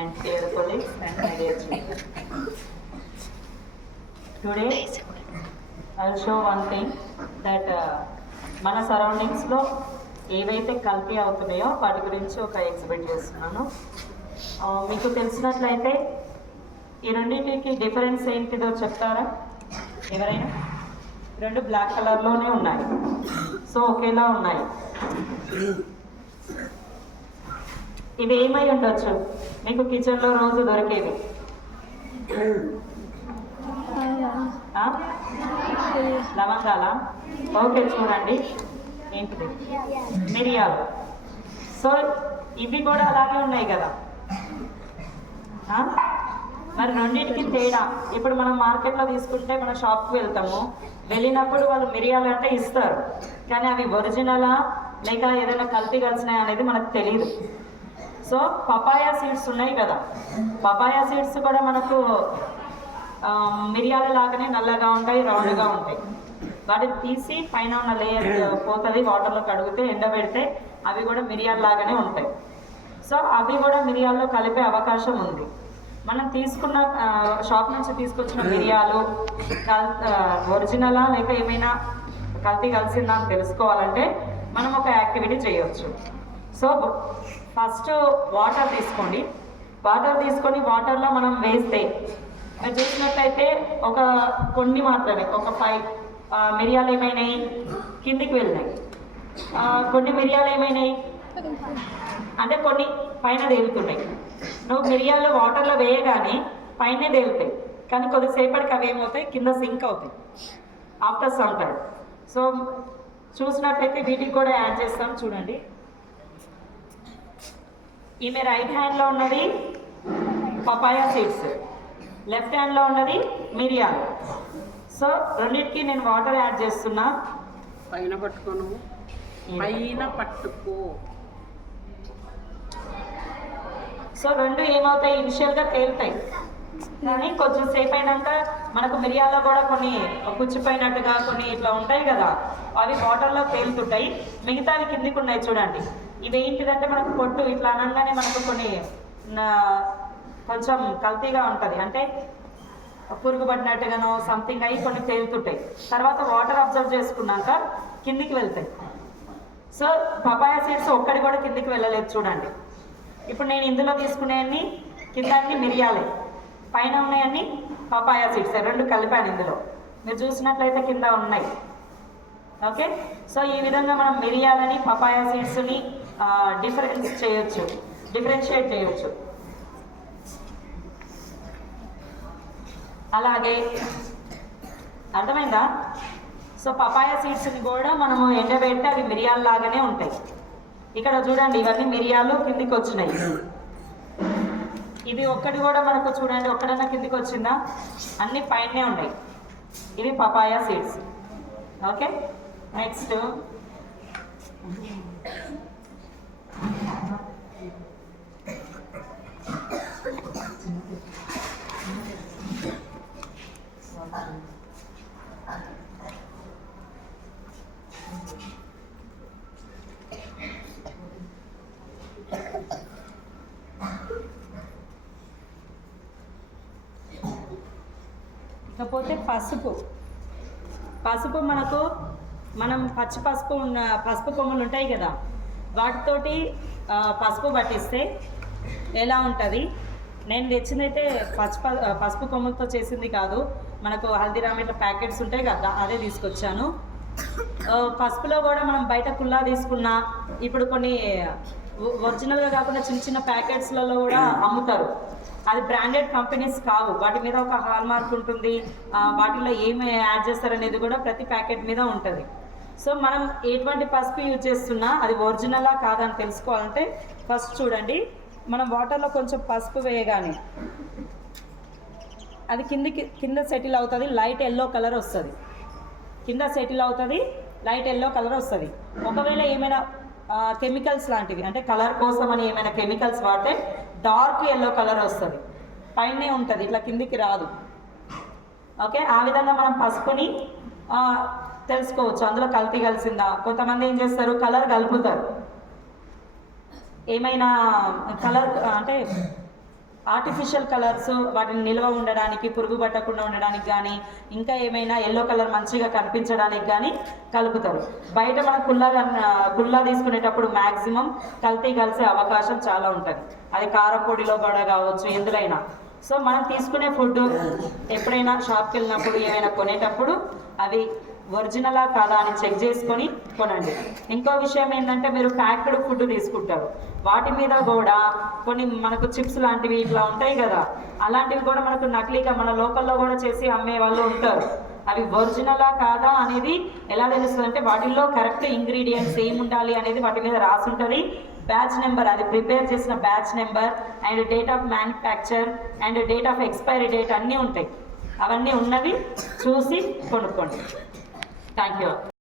and dear colleagues and my dear children. Today I'll show one thing that మన సరౌండింగ్స్లో ఏవైతే కల్తీ అవుతున్నాయో వాటి గురించి ఒక ఎగ్జిబిట్ చేస్తున్నాను. మీకు తెలిసినట్లయితే ఈ రెండింటికి డిఫరెన్స్ ఏంటిదో చెప్తారా ఎవరైనా? రెండు బ్లాక్ కలర్లోనే ఉన్నాయి, సో ఒకేలా ఉన్నాయి. ఇవి ఏమై ఉండొచ్చు? మీకు కిచెన్లో రోజు దొరికేవి లవంగాల. ఓకే, చూడండి ఏంటిది, మిరియాలు. సో ఇవి కూడా అలాగే ఉన్నాయి కదా. మరి రెండింటికి తేడా, ఇప్పుడు మనం మార్కెట్లో తీసుకుంటే మన షాప్కి వెళ్తాము, వెళ్ళినప్పుడు వాళ్ళు మిరియాలు అంటే ఇస్తారు, కానీ అవి ఒరిజినలా లేక ఏదైనా కల్తీ కలిసినాయి అనేది మనకు తెలియదు. సో పపాయా సీడ్స్ ఉన్నాయి కదా, పపాయా సీడ్స్ కూడా మనకు మిరియాల లాగానే నల్లగా ఉంటాయి, రౌండ్గా ఉంటాయి. వాటిని తీసి పైన ఉన్న లేయర్ పోతుంది, వాటర్లో కడిగితే ఎండబెడితే అవి కూడా మిరియాల లాగానే ఉంటాయి. సో అవి కూడా మిరియాల్లో కలిపే అవకాశం ఉంది. మనం తీసుకున్న షాప్ నుంచి తీసుకొచ్చిన మిరియాలు ఒరిజినలా లేక ఏమైనా కల్తీ కలిసిందా అని తెలుసుకోవాలంటే మనం ఒక యాక్టివిటీ చేయవచ్చు. సో ఫస్ట్ వాటర్ తీసుకోండి. వాటర్ తీసుకొని వాటర్లో మనం వేస్తే మీరు చూసినట్లయితే కొన్ని మాత్రమే, ఒక 5 మిరియాలు ఏమైనాయి కిందికి వెళ్ళినాయి, కొన్ని మిరియాలు ఏమైనాయి అంటే కొన్ని పైన తేలుతున్నాయి. నువ్వు మిరియాలు వాటర్లో వేయగానే పైనే తేలుతాయి, కానీ కొద్దిసేపటికి అవి ఏమవుతాయి, కింద సింక్ అవుతాయి ఆఫ్టర్ సమ్ టైం. సో చూసినట్లయితే వీటికి కూడా యాడ్ చేస్తాం. చూడండి, ఈమె రైట్ హ్యాండ్లో ఉన్నది పపాయా సీడ్స్, లెఫ్ట్ హ్యాండ్లో ఉన్నది మిరియాలు. సో రెండింటికి నేను వాటర్ యాడ్ చేస్తున్నా. పైన పట్టుకోను, పైన పట్టుకో. సో రెండు ఏమవుతాయి, ఇనిషియల్గా తేలుతాయి, కానీ కొంచెం సేపు అయినాక మనకు మిరియాల్లో కూడా కొన్ని పుచ్చిపోయినట్టుగా కొన్ని ఇట్లా ఉంటాయి కదా, అవి వాటర్లో తేలుతుంటాయి. మిగతావి కిందికి ఉన్నాయి చూడండి. ఇవి ఏంటిదంటే మనకు పొట్టు ఇట్లా అనగానే మనకు కొన్ని కొంచెం కల్తీగా ఉంటుంది, అంటే పురుగు పడినట్టుగానో సంథింగ్ అయ్యి కొన్ని తేలుతుంటాయి. తర్వాత వాటర్ అబ్జర్వ్ చేసుకున్నాక కిందికి వెళ్తాయి. సో పపాయా సీడ్స్ ఒక్కడి కూడా కిందికి వెళ్ళలేదు చూడండి. ఇప్పుడు నేను ఇందులో తీసుకునేవన్నీ కింద అన్ని మిరియాలే, పైన ఉన్నాయన్నీ పపాయా సీడ్స్, రెండు కలిపాను ఇందులో. మీరు చూసినట్లయితే కింద ఉన్నాయి. ఓకే, సో ఈ విధంగా మనం మిరియాలని పపాయా సీడ్స్ని డిఫరెన్షియేట్ చేయొచ్చు. అలాగే అర్థమైందా? సో పపాయా సీడ్స్ని కూడా మనము ఎండబెడితే అవి మిరియాల లాగానే ఉంటాయి. ఇక్కడ చూడండి, ఇవన్నీ మిరియాలు కిందికి వచ్చినాయి. ఇది ఒక్కటి కూడా మనకు చూడండి, ఒక్కడన్నా కిందికి వచ్చిందా? అన్నీ పైనే ఉన్నాయి. ఇవి పపాయా సీడ్స్. ఓకే, నెక్స్ట్ ఇకపోతే పసుపు మనం పచ్చి పసుపు కొమ్ములు ఉంటాయి కదా, వాటితోటి పసుపు పట్టిస్తే ఎలా ఉంటుంది? నేను తెచ్చిందైతే పసుపు కొమ్ములతో చేసింది కాదు, మనకు హల్దీరామ్ ఇట్లా ప్యాకెట్స్ ఉంటాయి కదా, అదే తీసుకొచ్చాను. పసుపులో కూడా మనం బయట కుల్లా తీసుకున్నా, ఇప్పుడు కొన్ని ఒరిజినల్గా కాకుండా చిన్న చిన్న ప్యాకెట్స్లలో కూడా అమ్ముతారు. అది బ్రాండెడ్ కంపెనీస్ కావు, వాటి మీద ఒక హాల్ మార్క్ ఉంటుంది, వాటిలో ఏమి యాడ్ చేస్తారనేది కూడా ప్రతి ప్యాకెట్ మీద ఉంటుంది. సో మనం ఎటువంటి పసుపు యూజ్ చేస్తున్నా అది ఒరిజినలా కాదని తెలుసుకోవాలంటే ఫస్ట్ చూడండి, మనం వాటర్లో కొంచెం పసుపు వేయగానే అది కింద సెటిల్ అవుతుంది, లైట్ ఎల్లో కలర్ వస్తుంది. కింద సెటిల్ అవుతుంది, లైట్ ఎల్లో కలర్ వస్తుంది. ఒకవేళ ఏమైనా కెమికల్స్ లాంటివి అంటే కలర్ కోసం అని ఏమైనా కెమికల్స్ వాడితే డార్క్ ఎల్లో కలర్ వస్తుంది, పైనే ఉంటుంది, ఇట్లా కిందికి రాదు. ఓకే, ఆ విధంగా మనం పసుపుని తెలుసుకోవచ్చు అందులో కల్తీ కలిసిందా. కొంతమంది ఏం చేస్తారు, కలర్ కలుపుతారు, ఏమైనా కలర్ అంటే ఆర్టిఫిషియల్ కలర్స్ వాటిని నిల్వ ఉండడానికి, పురుగు పట్టకుండా ఉండడానికి కానీ, ఇంకా ఏమైనా ఎల్లో కలర్ మంచిగా కనిపించడానికి కానీ కలుపుతారు. బయట మనం కుల్లా తీసుకునేటప్పుడు మ్యాక్సిమం కల్తీ కలిసే అవకాశం చాలా ఉంటుంది. అది కారపొడిలో కూడా కావచ్చు, ఎందులైనా. సో మనం తీసుకునే ఫుడ్ ఎప్పుడైనా షాప్కి వెళ్ళినప్పుడు ఏమైనా కొనేటప్పుడు అవి ఒరిజినలా కాదా అని చెక్ చేసుకొని కొనండి. ఇంకో విషయం ఏంటంటే, మీరు ప్యాక్డ్ ఫుడ్ తీసుకుంటారు, వాటి మీద కూడా కొన్ని మనకు చిప్స్ లాంటివి ఇట్లా ఉంటాయి కదా, అలాంటివి కూడా మనకు నకిలీగా మన లోకల్లో కూడా చేసి అమ్మే వాళ్ళు ఉంటారు. అవి ఒరిజినలా కాదా అనేది ఎలా తెలుస్తుంది అంటే, వాటిల్లో కరెక్ట్ ఇంగ్రీడియంట్స్ ఏముండాలి అనేది వాటి మీద రాసి ఉంటుంది. బ్యాచ్ నెంబర్, అది ప్రిపేర్ చేసిన batch number and date of manufacture and date of expiry date అన్నీ ఉంటాయి. అవన్నీ ఉన్నవి చూసి కొనుక్కోండి. Thank you.